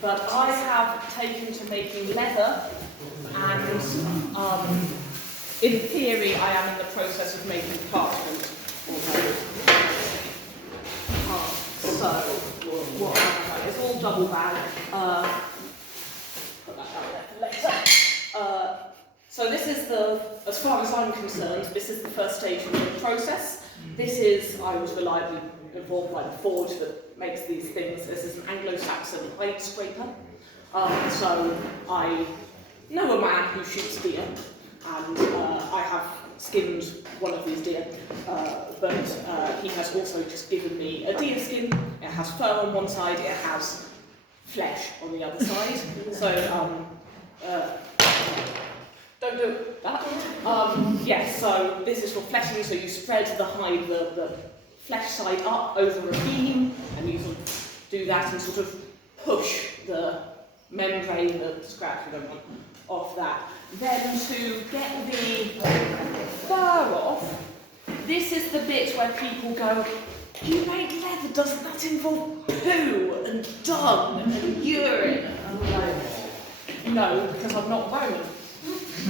but I have taken to making leather, and in theory I am in the process of making parchment. So, what am I? It's all double bag. Put that down there for later. So this is as far as I'm concerned, this is the first stage of the process. I was reliably involved by the forge that makes these things. This is an Anglo-Saxon blade scraper. So I know a man who shoots deer, and I have skinned one of these deer, but he has also just given me a deer skin. It has fur on one side, it has flesh on the other side. So don't do that. Yes, so this is for fleshing, so you spread the hide, the flesh side up over a beam, and you sort of do that and sort of push the membrane, the scratch we don't want, off that. Then to get the fur off, this is the bit where people go, you make leather, doesn't that involve poo and dung and urine? And I'm like, no, because I'm not Roman.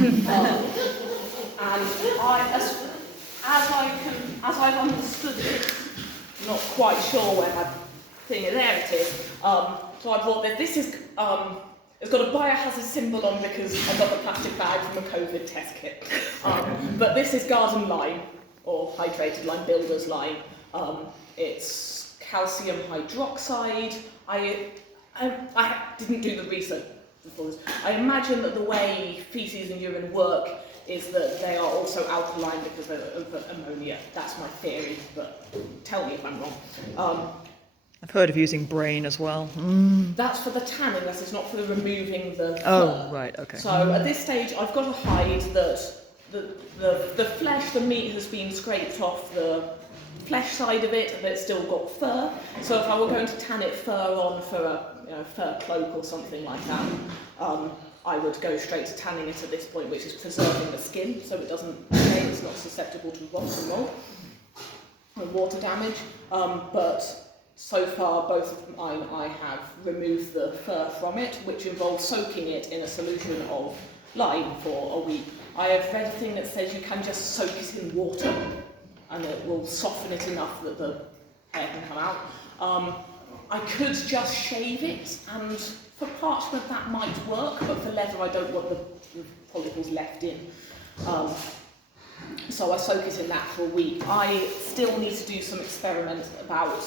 And as I've understood it, not quite sure where my thing is, there it is. So I brought this. This is it's got a biohazard symbol on because I got the plastic bag from a COVID test kit. But this is garden lime, or hydrated lime, builder's lime. It's calcium hydroxide. I didn't do the research before this. I imagine that the way feces and urine work is that they are also alkaline because of ammonia. That's my theory, but tell me if I'm wrong. I've heard of using brain as well. That's for the tanning, that is not for the removing the fur. Oh, right, okay. So at this stage, I've got to hide that the flesh, the meat has been scraped off the flesh side of it, but it's still got fur. So if I were going to tan it fur on for a fur cloak or something like that, I would go straight to tanning it at this point, which is preserving the skin, so it doesn't, it's not susceptible to rot and mold and water damage. But so far, both of mine, I have removed the fur from it, which involves soaking it in a solution of lime for a week. I have read a thing that says you can just soak it in water, and it will soften it enough that the hair can come out. I could just shave it, and for parchment that might work, but for leather I don't want the follicles left in. So I soak it in that for a week. I still need to do some experiments about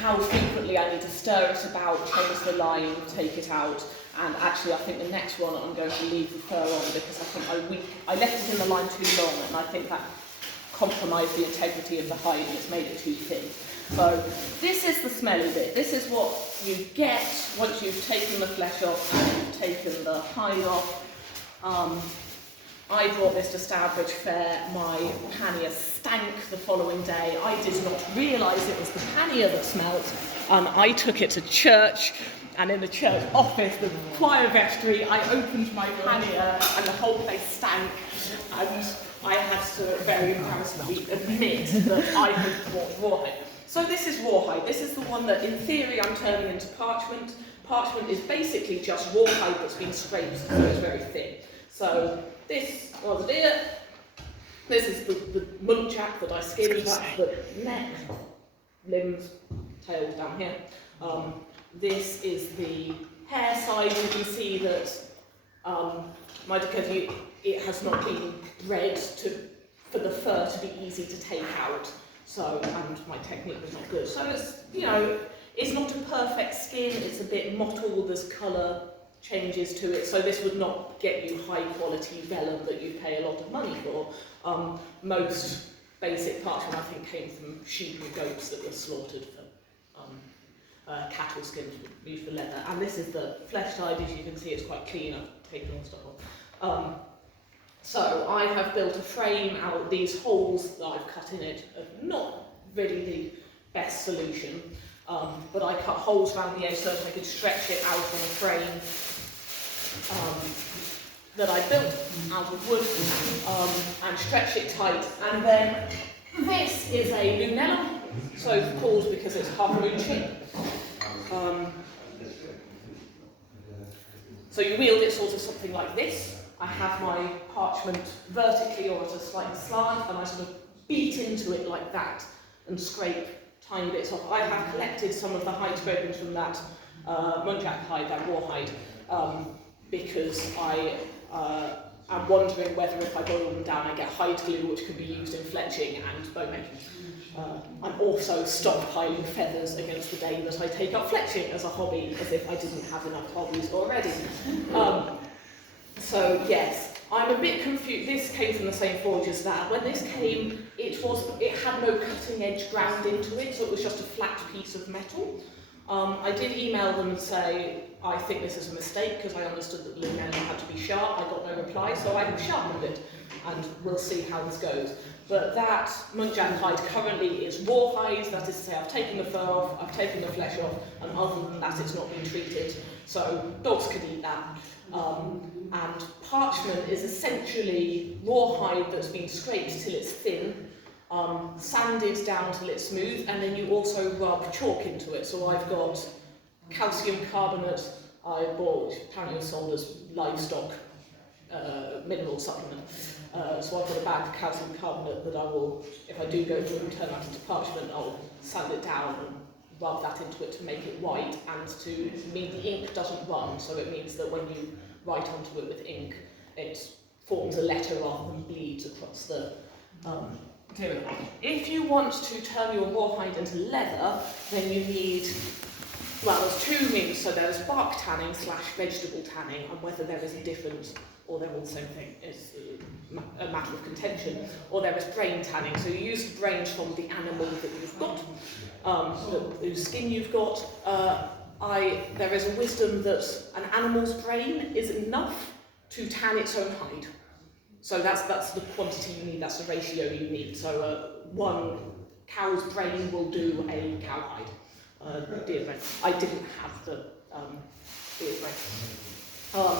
how frequently I need to stir it about, change the lime, take it out, and actually I think the next one I'm going to leave the fur on because I think I left it in the lime too long, and I think that compromised the integrity of the hide and it's made it too thin. So this is the smelly bit. This is what you get once you've taken the flesh off and you've taken the hide off. I brought this to Stourbridge Fair. My pannier stank the following day. I did not realise it was the pannier that smelt. I took it to church, and in the church office, the choir vestry, I opened my pannier and the whole place stank. And I had to very embarrassingly admit that I had bought rawhide. So this is rawhide. This is the one that, in theory, I'm turning into parchment. Parchment is basically just rawhide that's been scraped, so it's very thin. So this was a deer. This is the muntjac that I skinned. That's the neck, limbs, tails down here. This is the hair side. You can see that it has not been bred for the fur to be easy to take out. So, and my technique was not good. So it's, it's not a perfect skin. It's a bit mottled. There's colour changes to it. So this would not get you high quality vellum that you pay a lot of money for. Most basic parchment, I think, came from sheep and goats that were slaughtered for cattle skins used for leather. And this is the flesh side. As you can see, it's quite clean. I've taken all stuff off. So I have built a frame out of these holes that I've cut in it. Not really the best solution, but I cut holes around the edge so that I could stretch it out on a frame that I built out of wood and stretch it tight. And then this is a lunella, so called because it's half moon shape. So you wield it sort of something like this. I have my parchment vertically or at a slight slant, and I sort of beat into it like that and scrape tiny bits off. I have collected some of the hide scrapings from that muntjac hide, that rawhide, because I'm wondering whether if I boil them down I get hide glue which can be used in fletching and bow making. I'm also stockpiling feathers against the day that I take up fletching as a hobby, as if I didn't have enough hobbies already. So yes, I'm a bit confused. This came from the same forge as that. When this came, it had no cutting edge ground into it, so it was just a flat piece of metal. I did email them and say, I think this is a mistake because I understood that the lignelli had to be sharp. I got no reply, so I have sharpened it, and we'll see how this goes. But that muntjac hide currently is rawhide, that is to say I've taken the fur off, I've taken the flesh off, and other than that it's not been treated, so dogs could eat that. And parchment is essentially rawhide that's been scraped till it's thin, sanded down till it's smooth, and then you also rub chalk into it. So I've got calcium carbonate, I bought, apparently it was sold as livestock mineral supplement. So I've got a bag of calcium carbonate that I will, if I do go through and turn that into parchment, I'll sand it down and rub that into it to make it white, and to mean the ink doesn't run, so it means that when you write onto it with ink, it forms a letter rather than bleeds across the material. If you want to turn your rawhide into leather, then you need, well, there's two means. So there's bark tanning / vegetable tanning, and whether there is a difference or they're all the same thing is a matter of contention. Or there is brain tanning. So you use the brains from the animal that you've got, the skin you've got. There is a wisdom that an animal's brain is enough to tan its own hide. So that's the quantity you need, that's the ratio you need. So one cow's brain will do a cow hide, deer brain. I didn't have the deer brain.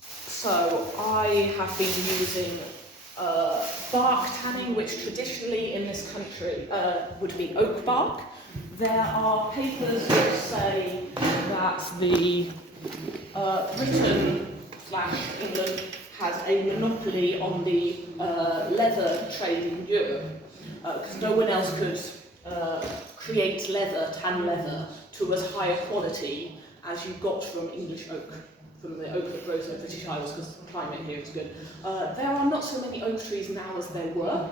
So I have been using bark tanning, which traditionally in this country would be oak bark. There are papers that say that the Britain / England has a monopoly on the leather trade in Europe, because no one else could create leather, tan leather, to as high a quality as you got from English oak, from the oak that grows in the British Isles, because the climate here is good. There are not so many oak trees now as there were.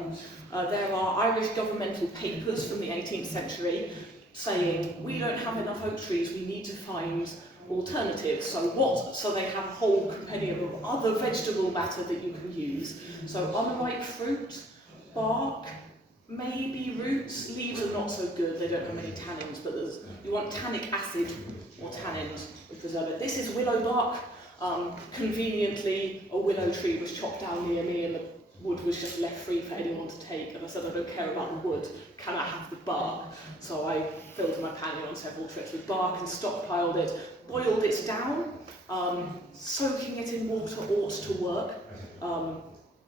There are Irish governmental papers from the 18th century saying, we don't have enough oak trees, we need to find alternatives. So what? So they have a whole compendium of other vegetable matter that you can use. So unripe fruit, bark, maybe roots. Leaves are not so good, they don't have many tannins, but you want tannic acid or tannins to preserve it. This is willow bark. Conveniently, a willow tree was chopped down near me and the wood was just left free for anyone to take, and I said, I don't care about the wood, can I have the bark? So I filled my pannier on several trips with bark and stockpiled it, boiled it down. Soaking it in water ought to work.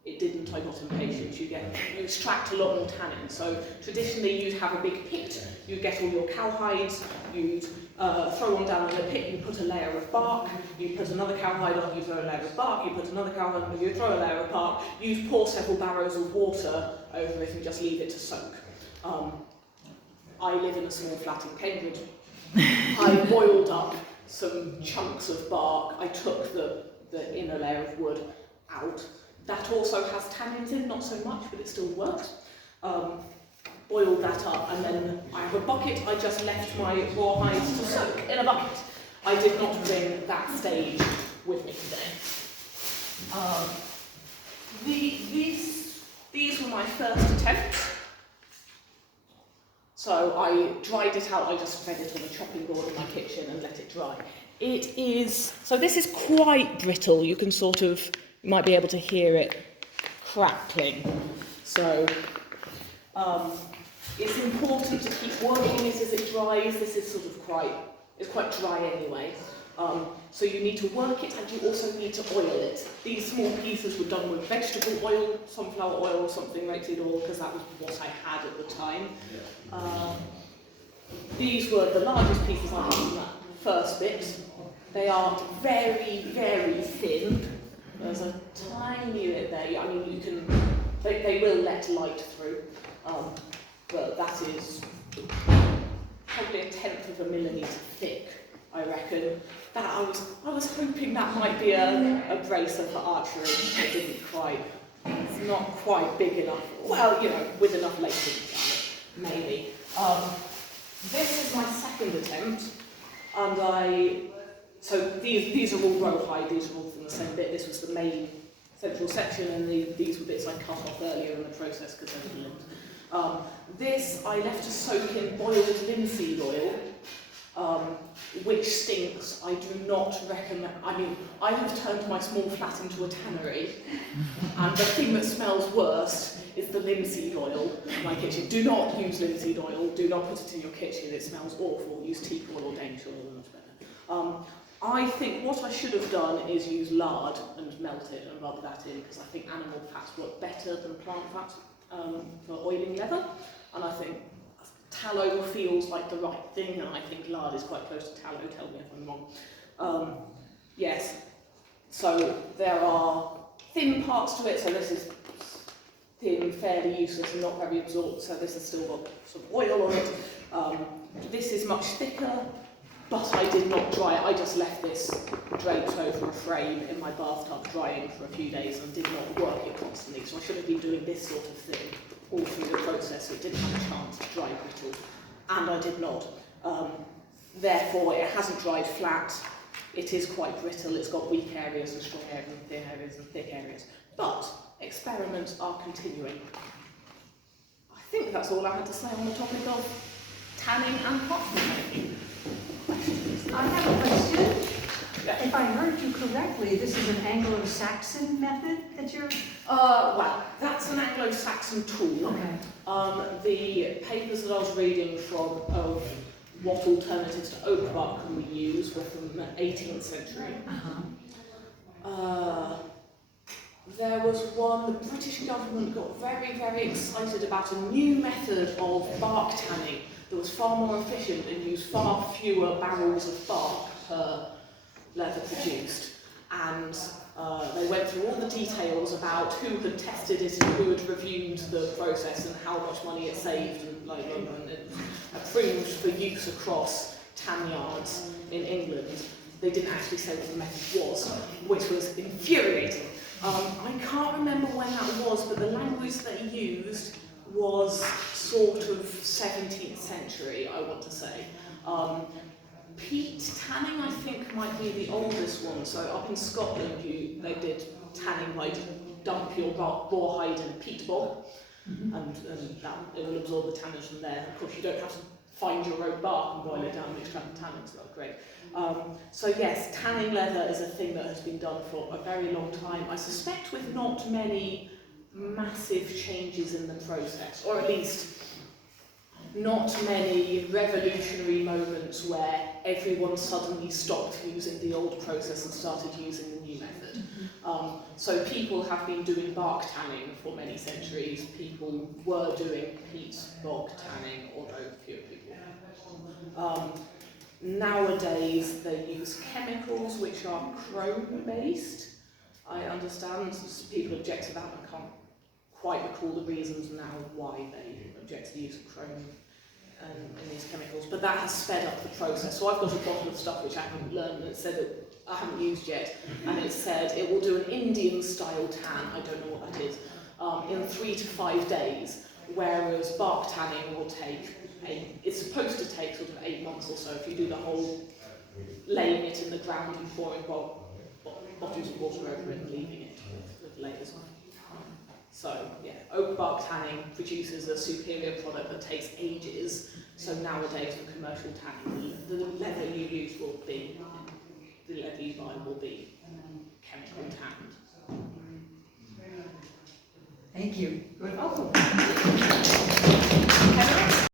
It didn't, I got impatient. You extract a lot more tannin. So traditionally you'd have a big pit, you'd get all your cowhides, you'd throw one down in the pit, you put a layer of bark, you put another cowhide on, you throw a layer of bark, you put another cowhide on, you throw a layer of bark, you pour several barrows of water over it and just leave it to soak. I live in a small flat in Cambridge. I boiled up some chunks of bark, I took the inner layer of wood out. That also has tannins in, not so much, but it still works. Boiled that up, and then I have a bucket. I just left my rawhides to soak in a bucket. I did not bring that stage with me today. These were my first attempts. So I dried it out, I just spread it on the chopping board in my kitchen and let it dry. So this is quite brittle, you can sort of, you might be able to hear it crackling. So it's important to keep working it as it dries. This is sort of quite dry anyway. So you need to work it, and you also need to oil it. These small pieces were done with vegetable oil, sunflower oil or something rapeseed oil, because that was what I had at the time. These were the largest pieces I had in that first bit. They are very, very thin. There's a tiny bit there. I mean, you can. They will let light through, but that is probably 1/10 of a millimetre thick, I reckon. That I was hoping that might be a bracer for archery. It didn't quite. It's not quite big enough. Well, you know, with enough laces on it, maybe. This is my second attempt, and so these are all rawhide. These are all from the same bit. This was the main central section, and these were bits I cut off earlier in the process because they were limbed. This I left to soak in boiled linseed oil, which stinks. I do not recommend. I mean, I have turned my small flat into a tannery, and the thing that smells worst is the linseed oil in my kitchen. Do not use linseed oil. Do not put it in your kitchen. It smells awful. Use teak oil or Danish oil, much better. I think what I should have done is use lard and melt it and rub that in, because I think animal fats work better than plant fat for oiling leather, and I think tallow feels like the right thing, and I think lard is quite close to tallow. Tell me if I'm wrong. Yes, so there are thin parts to it, so this is thin, fairly useless and not very absorbed, so this has still got some oil on it. This is much thicker, but I did not dry it. I just left this draped over a frame in my bathtub drying for a few days and did not work it constantly, so I should have been doing this sort of thing all through the process, so it didn't have a chance to dry brittle, and I did not. Therefore, it hasn't dried flat. It is quite brittle. It's got weak areas and strong areas and thin areas and thick areas. But experiments are continuing. I think that's all I had to say on the topic of tanning and parchment making. I have a question. If I heard you correctly, this is an Anglo-Saxon method that you're... Well, that's an Anglo-Saxon tool. Okay. The papers that I was reading from of what alternatives to oak bark can we use were from the 18th century. There was one, the British government got very, very excited about a new method of bark tanning that was far more efficient and used far fewer barrels of bark per leather produced. And they went through all the details about who had tested it and who had reviewed the process and how much money it saved, and it approved for use across tan yards in England. They didn't actually say what the method was, which was infuriating. I can't remember when that was, but the language that he used was sort of 17th century, I want to say. Peat tanning, I think, might be the oldest one. So up in Scotland, they did tanning by dump your boar hide in a peat bog, and that it will absorb the tannins from there. Of course, you don't have to find your own bark and boil it down and extract the tannins. So that's great. So yes, tanning leather is a thing that has been done for a very long time. I suspect with not many massive changes in the process, or at least not many revolutionary moments where everyone suddenly stopped using the old process and started using the new method. So people have been doing bark tanning for many centuries. People were doing peat bog tanning, although fewer people. Nowadays they use chemicals which are chrome-based. I understand people object to that. I can't quite recall the reasons now why they object to the use of chrome in these chemicals, but that has sped up the process. So I've got a bottle of stuff which I haven't learned, and it said that I haven't used yet, and it said it will do an Indian style tan, I don't know what that is, in 3 to 5 days, whereas bark tanning will take it's supposed to take sort of 8 months or so if you do the whole laying it in the ground and pouring bottles of water over it and leaving it with layers on. So yeah, oak bark tanning produces a superior product that takes ages. So nowadays for commercial tanning, the leather you use will be, the leather you buy will be chemical tanned. Thank you. You're welcome.